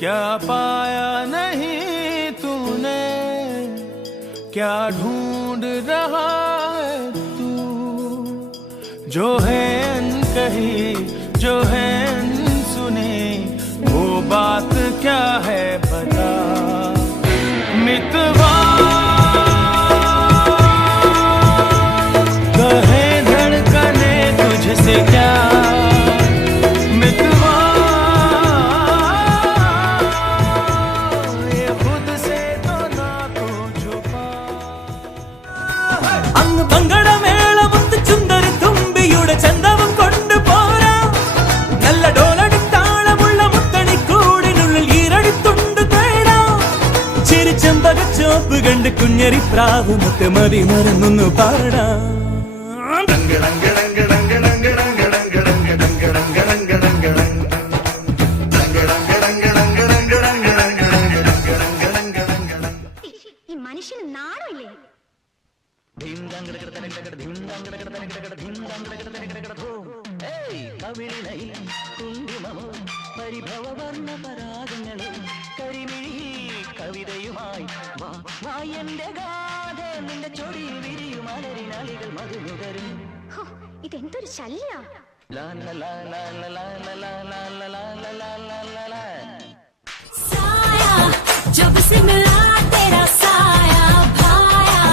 क्या पाया नहीं तूने, क्या ढूंढ रहा है तू, जो है अनकही जो है अनसुनी, वो बात क्या है बता मितवा। कहे धड़कने तुझसे क्या मितवा, ये खुद से तो ना तू छुपा। അങ്ങ് പങ്കടമേളമൊത്ത് ചുന്ദരി തുമ്പിയുടെ ചന്തവും കൊണ്ടുപോരാ, നല്ല ഡോലടിത്താളമുള്ള മുത്തണിക്കൂടിനുള്ളിൽ ഈരടിത്തുണ്ട് തേടാം. ചിരിച്ചമ്പകച്ചോപ്പ് കണ്ട് കുഞ്ഞരി പ്രാവ് മുത്ത് മതി മറന്നൊന്നു പാടാം. മനുഷ്യന് നാടല്ലേ? കവിതയുമായി എന്റെ ഗാഥ നിന്റെ ചൊടിയിൽ വിരിയും അലരിനാളികൾ മധുനുകരും. ഇതെന്തൊരു ശല്യ. जब से मिला तेरा साया भाया,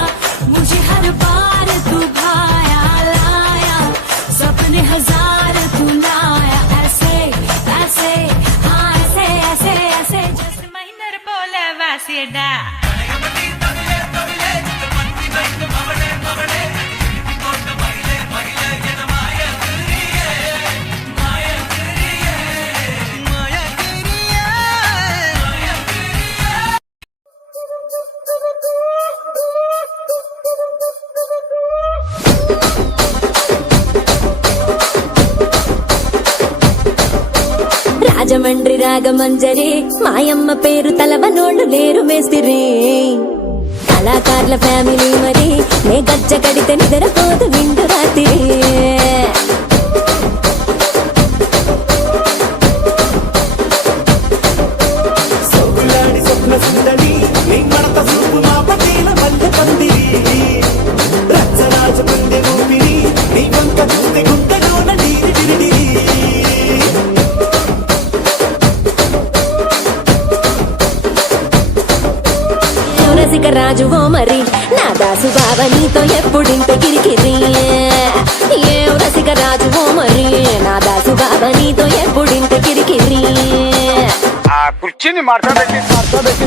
मुझे हर बार तू भाया लाया, सपने हजार तू लाया, ऐसे ऐसे हाँ ऐसे ऐसे ऐसे जैसे महीनर बोले वैसे डा. రాజమండ్రి రాగమంజరి మాయమ్మ పేరు తలవనోళ్ళు లేరు మేస్తిరి, కళాకారుల ఫ్యామిలీ మరి నే గజ్జ కడితే నిద్రపోదు విండు రాత్రి. సోకులాడి స్వప్న సుందరి నీ మడత చూపు మా పటేల మల్లె పందిరి, రచ్చరాజు పందె ఊపిరి నీ వంక చూస్తే గుంటలోన నీరి డిరిడిరి. రసిక రాజువో మరి నా దాసు బావ నీతో ఎప్పుడింత కిరికిరి, ఏ రసిక రాజువో మరి నా దాసు బావ నీతో ఎప్పుడింత కిరికిరి. ఆ కుర్చీని మార్చబెట్టి మార్చబెట్టి